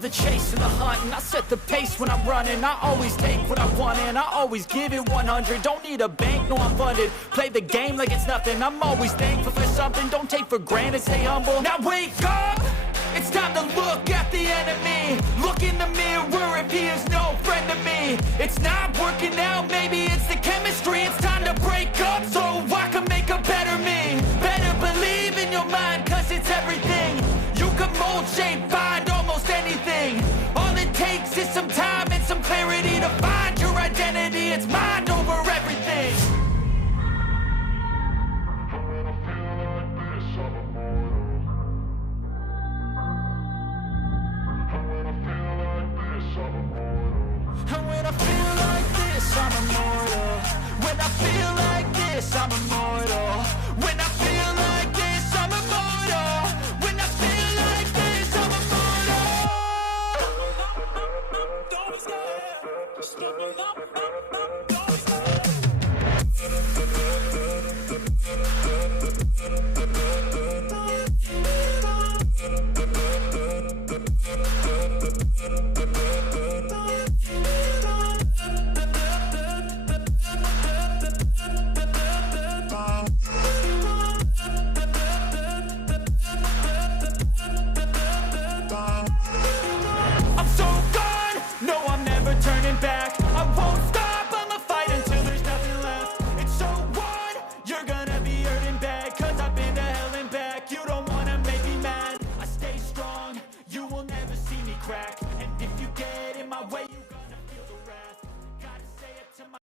love the chase and the hunt, and I set the pace when I'm running. I always take what I want and I always give it 100. Don't need a bank, no I'm funded. Play the game like it's nothing. I'm always thankful for something. Don't take for granted, stay humble. Now wake up! It's time to look at the enemy. Look in the mirror if he is no friend to me. It's not working out, maybe it's the chemistry. It's time to break up so I can make a better me. Better believe in your mind, cause it's everything. You can mold, shape, find almost anything. All it takes is some time and some clarity to find your identity. It's mind over everything. And when I feel like this, I'm immortal. When I feel like this, I'm immortal. When I